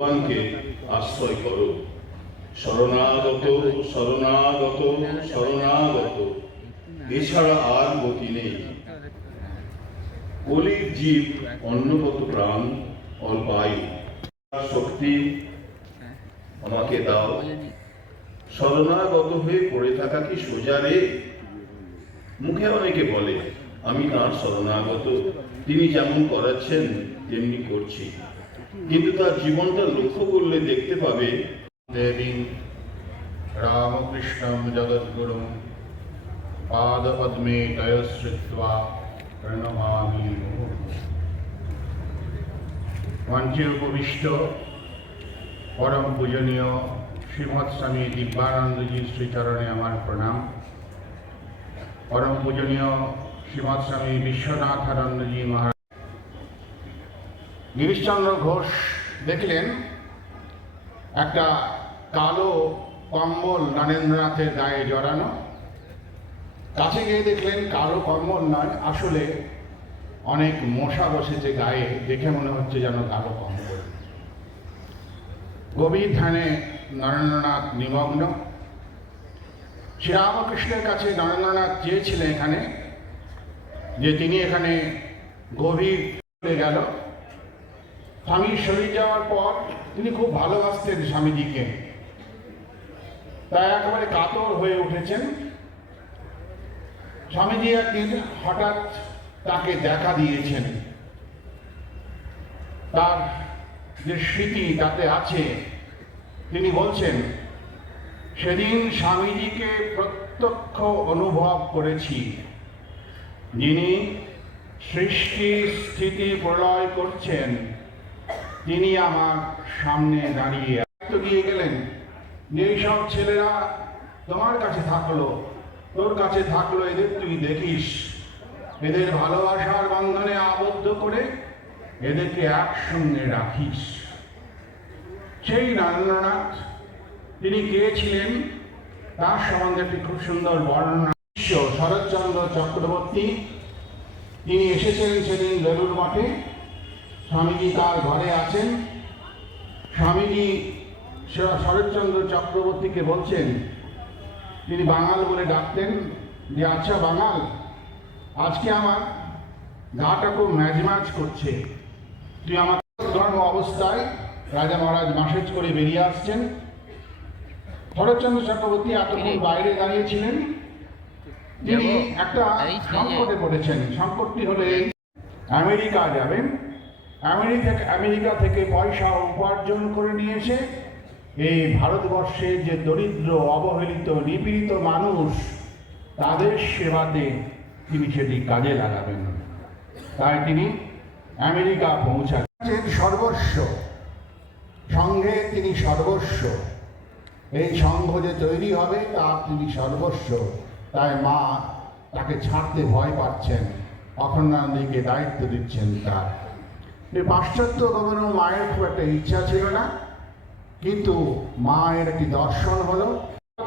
ভগবানকে আশ্রয় করো। শরণাগত শরণাগত শরণাগত। এছাড়া আর গতি নেই। কলির জীব অন্নগত প্রাণ অল্পায়ু শক্তি আমাকে দাও। শরণাগত হয়ে পড়ে থাকা কি সোজা রে? মুখে অনেকে বলে, আমি তার শরণাগত। তিনি যেমন করাচ্ছেন, তেমনি করছি। কিন্তু তার জীবনটা লক্ষ্য করলে দেখতে পাবে, দেবী রামকৃষ্ণম জগদ্গুরুম পাদপদ্মে তয়শ্রিত্বা প্রণমামি মঞ্চে উপবিষ্ট পরম পূজনীয় শ্রীমৎ স্বামী দিব্যানন্দজির শ্রীচরণে আমার প্রণাম। পরম পূজনীয় শ্রীমৎ স্বামী বিশ্বনাথানন্দজি মহারাজ গিরিশচন্দ্র ঘোষ দেখলেন একটা কালো কম্বল নরেন্দ্রনাথের গায়ে জড়ানো। কাছে গিয়ে দেখলেন কালো কম্বল নয়, আসলে অনেক মশা বসেছে গায়ে, দেখে মনে হচ্ছে যেন কালো কম্বল। গভীর ধ্যানে নরেন্দ্রনাথ নিমগ্ন। শ্রীরামকৃষ্ণের কাছে নরেন্দ্রনাথ চেয়েছিলেন এখানে যে তিনি এখানে গভীর গেল। স্বামীর শরীর যাওয়ার পর তিনি খুব ভালোবাসতেন স্বামীজিকে। তা একেবারে কাতর হয়ে উঠেছেন। স্বামীজি একদিন হঠাৎ তাকে দেখা দিয়েছেন। তার যে স্মৃতি তাতে আছে, তিনি বলছেন, সেদিন স্বামীজিকে প্রত্যক্ষ অনুভব করেছি। যিনি সৃষ্টি স্থিতি প্রলয় করছেন তিনি আমার সামনে দাঁড়িয়ে তো দিয়ে গেলেন। যে সব ছেলেরা, তোমার কাছে থাকল। তোর কাছে থাকল এদের তুই দেখিস। এদের ভালোবাসার বন্ধনে আবদ্ধ করে এদেরকে একসঙ্গে রাখিস। সেই নরেন্দ্রনাথ তিনি কে ছিলেন? তার সম্বন্ধে একটি খুব সুন্দর বর্ণনা শরৎচন্দ্র চক্রবর্তী। তিনি এসেছিলেন সেদিন বেলুর মঠে। স্বামীজি তার ঘরে আছেন। স্বামীজি শরৎচন্দ্র চক্রবর্তীকে বলছেন তিনি বাঙাল বলে ডাকতেন যে আচ্ছা বাঙাল আজকে আমার গাটা খুব ম্যাজম্যাজ করছে। তুই আমার ধর্ম অবস্থায় রাজা মহারাজ মাসেজ করে বেরিয়ে আসছেন। শরৎচন্দ্র চক্রবর্তী এতক্ষণ বাইরে দাঁড়িয়েছিলেন। তিনি একটা সংকটে পড়েছেন। সংকটটি হলে আমেরিকা যাবেন। আমেরিকা আমেরিকা থেকে পয়সা উপার্জন করে নিয়ে এসে এই ভারতবর্ষে যে দরিদ্র, অবহেলিত, নিপীড়িত মানুষ, তাদের সেবাতে তিনি সেটি কাজে লাগাবেন। তাই তিনি আমেরিকা পৌঁছান। সর্বস্ব সংঘে তিনি সর্বস্ব। এই সংঘ যে তৈরি হবে, তার তিনি সর্বস্ব। তাই মা তাকে ছাড়তে ভয় পাচ্ছেন অখণ্ডানন্দীকে দায়িত্ব দিচ্ছেন তার। এই পাশ্চাত্য গমনেও মায়ের খুব একটা ইচ্ছা ছিল না। কিন্তু মায়ের একটি দর্শন হলো,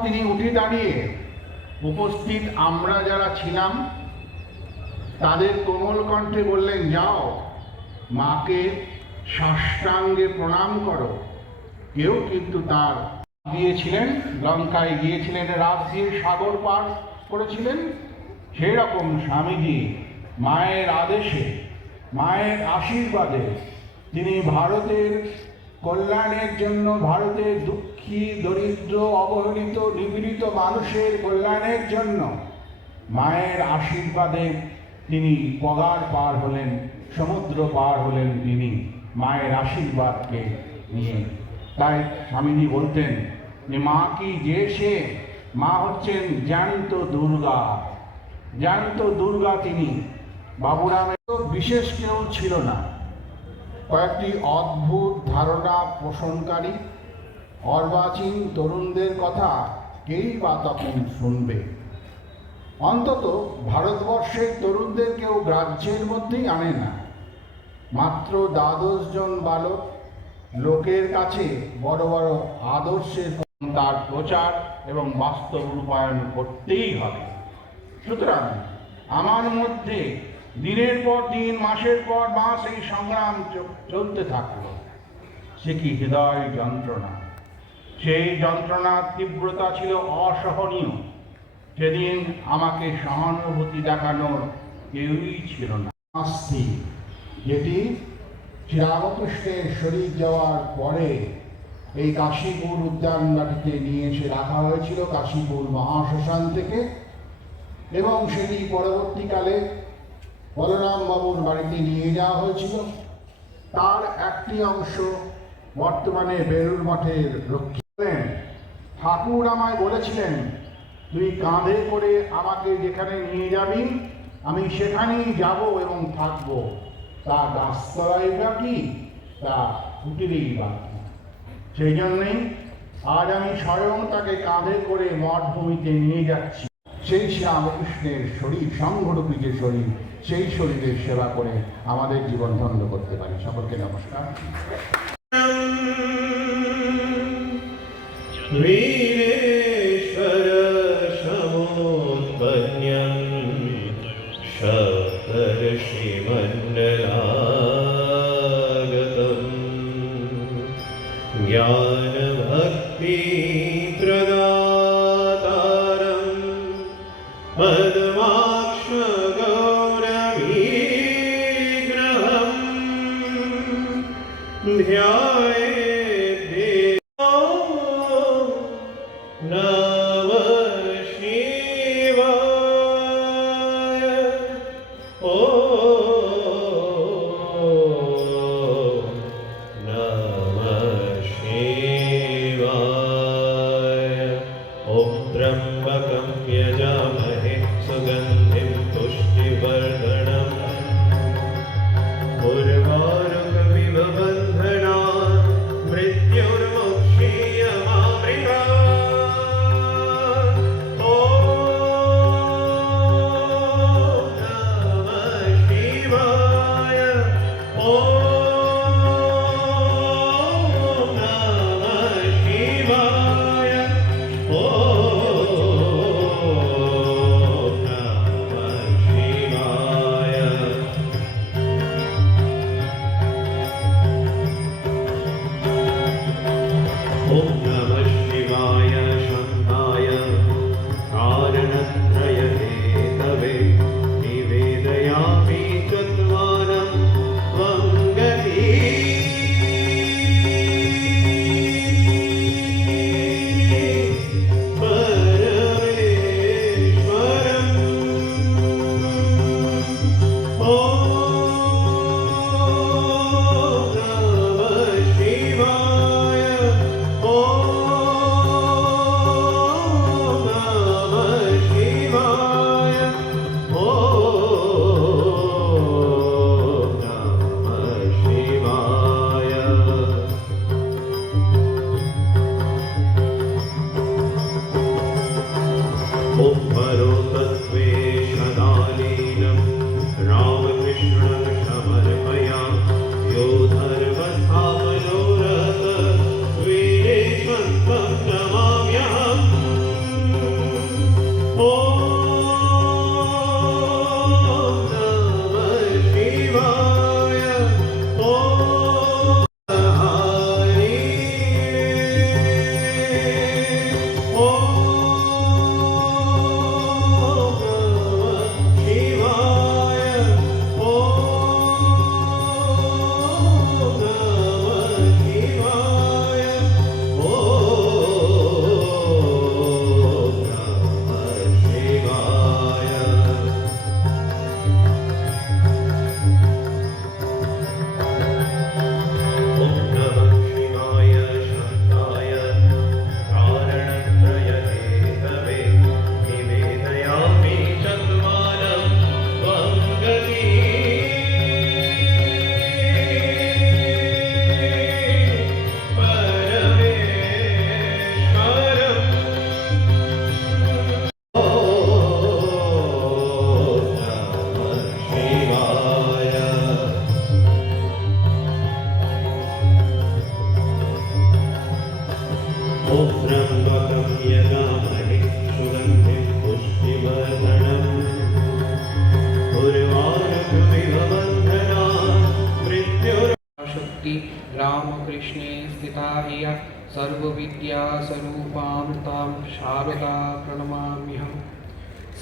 তিনি উঠে দাঁড়িয়ে উপস্থিত আমরা যারা ছিলাম, তাদের কোমল কণ্ঠে বললেন, যাও, মাকে সাষ্টাঙ্গে প্রণাম করো। কেউ কিন্তু তার দিয়েছিলেন লঙ্কায় গিয়েছিলেন, রাত দিয়ে সাগর পার করেছিলেন। সেই রকম স্বামীজি মায়ের আদেশে মায়ের আশীর্বাদে তিনি ভারতের কল্যাণের জন্য ভারতের দুঃখী, দরিদ্র, অবহেলিত, নিপীড়িত মানুষের কল্যাণের জন্য মায়ের আশীর্বাদে তিনি পগার পার হলেন, সমুদ্র পার হলেন তিনি মায়ের আশীর্বাদকে নিয়ে। তাই স্বামীজি বলতেন যে, মা কি যে সে, মা হচ্ছেন জ্যান্ত দুর্গা। জ্যান্ত দুর্গা তিনি। বাবুরামের তো বিশেষ কেউ ছিল না। কয়েকটি অদ্ভুত ধারণা পোষণকারী, অর্বাচীন তরুণদের কথা কেই বা তখন শুনবে? অন্তত ভারতবর্ষের তরুণদের কেউ গ্রাহ্যের মধ্যেই আনে না। মাত্র দ্বাদশ জন বালক লোকের কাছে বড় বড় আদর্শের তার প্রচার এবং বাস্তব রূপায়ণ করতেই হবে। সুতরাং আমার মধ্যে দিনের পর দিন, মাসের পর মাস এই সংগ্রাম চলতে থাকল। সে কি হৃদয় যন্ত্রণা? সেই যন্ত্রণার তীব্রতা ছিল অসহনীয়। সেদিন আমাকে সহানুভূতি দেখানোর কেউই ছিল না। আস্থি যেটি শ্রীরামকৃষ্ণের শরীর যাওয়ার পরে এই কাশীপুর উদ্যান উদ্যানবাটিতে নিয়ে এসে রাখা হয়েছিল কাশীপুর মহাশ্মশান থেকে এবং সেটি পরবর্তীকালে বলরাম বাবুর বাড়িতে নিয়ে যাওয়া হয়েছিল। তার একটি অংশ বর্তমানে বেলুর মঠের রক্ষী ছিলেন। ঠাকুর আমায় বলেছিলেন, তুই কাঁধে করে আমাকে যেখানে নিয়ে যাবি, আমি সেখানেই যাব এবং থাকব। তা গাছতলায় বা কি? তা কুটিরেই বা? সেই জন্যেই আজ আমি স্বয়ং তাকে কাঁধে করে মঠভূমিতে নিয়ে যাচ্ছি। সেই শ্রীরামকৃষ্ণের শরীর যে শরীর। সেই শরীরের সেবা করে আমাদের জীবন ধন্য করতে পারি। সকলকে নমস্কার। ध्याये Oh, my.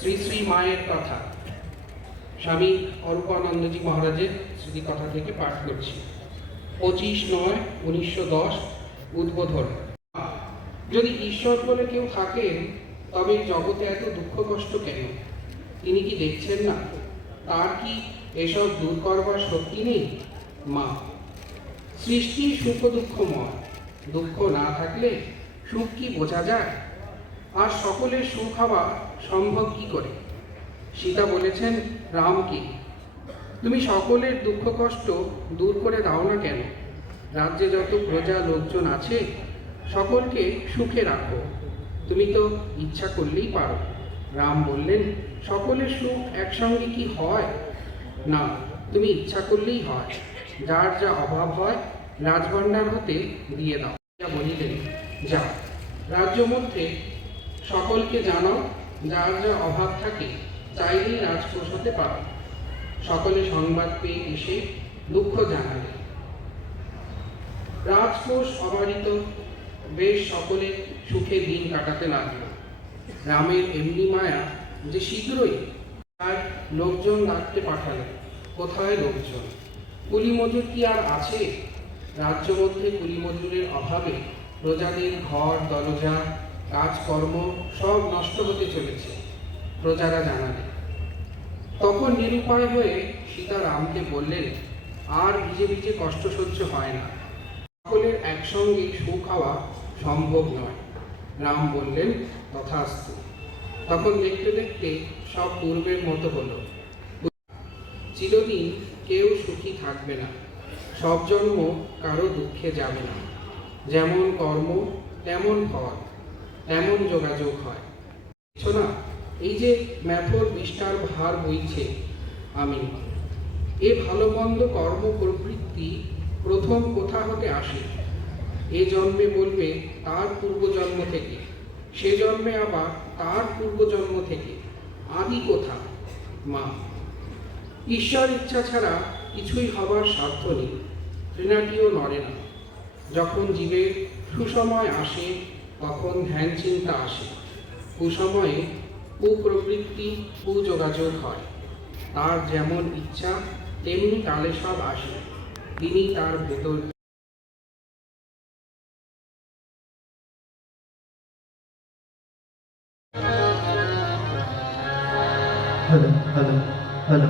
শ্রী শ্রী মায়ের কথা। স্বামী অরূপানন্দজি মহারাজের স্মৃতি কথা থেকে পাঠ করছি। পঁচিশ নয় উনিশশো দশ উদ্বোধন। যদি ঈশ্বর বলে কেউ থাকেন, তবে জগতে এত দুঃখ কষ্ট কেন? তিনি কি দেখছেন না? তার কি এসব দূর করবার শক্তি নেই? মা, সৃষ্টি সুখ দুঃখময়। দুঃখ না থাকলে সুখ কি বোঝা যায়? আর সকলের সুখ হওয়া সম্ভব কি করে? সীতা বলেছেন রামকে তুমি সকলের দুঃখ কষ্ট দূর করে দাও না কেন? রাজ্যে যত প্রজা লোকজন আছে, সকলকে সুখে রাখো। তুমি তো ইচ্ছা করলেই পারো। রাম বললেন, সকলের সুখ একসঙ্গে কি হয়? না, তুমি ইচ্ছা করলেই হয়। যার যা অভাব হয়, রাজভাণ্ডার হতে দিয়ে দাও। বলিলেন যা রাজ্য মধ্যে সকলকে জানাও, যার যা অভাব থাকে, চাইলেই হতে পারো সকলে সংবাদ পেয়ে এসে দুঃখ জানালে। রাজকোষ অবারিত, বেশ সকলে সুখে দিন কাটাতে লাগল। রামের এমনি মায়া যে শীঘ্রই তার লোকজন ডাকতে পাঠালেন কোথায় লোকজন? কুলিমজুর কি আর আছে? রাজ্য মধ্যে কুলিমজুরের অভাবে প্রজাদের ঘর, দরজা কাজকর্ম সব নষ্ট হতে চলেছে, প্রজারা জানালেন তখন নিরুপায় হয়ে সীতা রামকে বললেন, আর ভিজে ভিজে কষ্ট সহ্য হয় না। সকলের একসঙ্গে সুখ হওয়া সম্ভব নয়। রাম বললেন, তথাস্তু। তখন দেখতে দেখতে সব পূর্বের মতো হলো। চিরদিন কেউ সুখী থাকবে না। সব জন্ম কারও দুঃখে যাবে না। যেমন কর্ম, তেমন ফল। তেমন যোগাযোগ হয়। না? এই যে ম্যাথর বিষ্টার ভার বইছে, আমি। এ ভালো মন্দ কর্ম প্রবৃত্তি প্রথম কোথা হতে আসে? এ জন্মে বলবে, তার পূর্বজন্ম থেকে। সে জন্মে আবার তার পূর্বজন্ম থেকে। আদি কোথা? মা। ঈশ্বর ইচ্ছা ছাড়া কিছুই হবার সাধ্য নেই। তৃণাটিও নড়ে না। যখন জীবের সুসময় আসে তখন ধ্যান চিন্তা আসে কুসময়ে কুপ্রবৃত্তি, কুযোগাযোগ হয়। তার যেমন ইচ্ছা, তেমনি কালে সব আসে। তিনি তার ভেতর হ্যালো হ্যালো হ্যালো।